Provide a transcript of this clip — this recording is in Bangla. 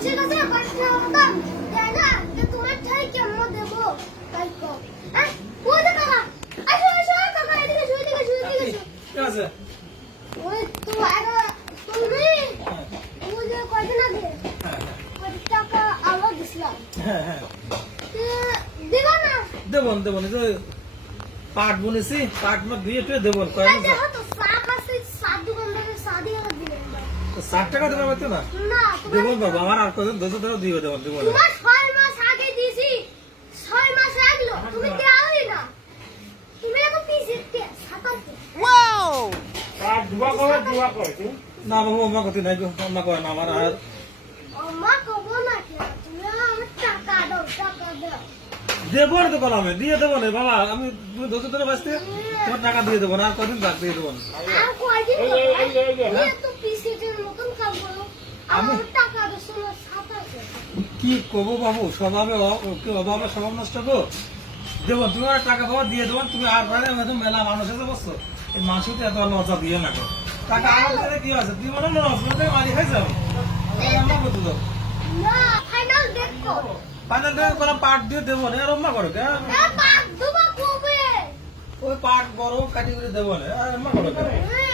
মানুষের কাছে পাঁচটা দাম দেয় না যে তোমার ঠাই কেমন দেবো তাই কো হ্যাঁ ওই যে কাকা আসো আসো কাকা এদিকে শুয়ে দিকে ঠিক আছে ওই তো আরে তুমি ওই যে কয়দিন আগে ওই টাকা আলো দিছিলাম হ্যাঁ হ্যাঁ দিবা না দেবন এই যে পাট বুনেছি পাট মা দিয়ে টুয়ে দেবন কয় এই দেখো তো শাক আছে শাক দোকানদারে শাদি করে দিলেন 60 টাকা দেবে পারতো না না দেবন বাবা আমার আর কত 200 টাকা দিয়ে দেবন দেবন তোমার 6 মাস আগে দিছি 6 মাস লাগলো তুমি দেওই না তুমি এত পিছিয়ে সাতাতে আর দুয়া করে তুই না বাবু আমার কথা নাই গো আমার কয় না আমার আর আমা কবো না কি তুমি আমার টাকা দাও দেবন তো কলামে দিয়ে দেবো না বাবা আমি তুমি 200 টাকা বাঁচতে তোমার টাকা দিয়ে দেবো না আর কদিন বাদ দিয়ে দেবো না আর কয়দিন এই এত পিছিয়ে মতন কাম করো আমার টাকা দাও সাতাতে কি করবো বাবু স্বভাবে কি অভাবে স্বভাব নষ্ট গো দেবো তুমি আর টাকা পাওয়া দিয়ে দেবো তুমি আর পারে মেলা মানুষ আছে বসছো এই মানুষকে এত লজ্জা দিয়ে না গো টাকা আমার কাছে কি আছে তুই মনে না মারি খাই যাও আমার কত দাও না ফাইনাল ডেট কো ফাইনাল ডে করে পাট দিয়ে দেবো না রম্মা করো কে এ পাক দুবা কবে ওই পাট বড় কাটি করে দেবো না রম্মা করো কে এ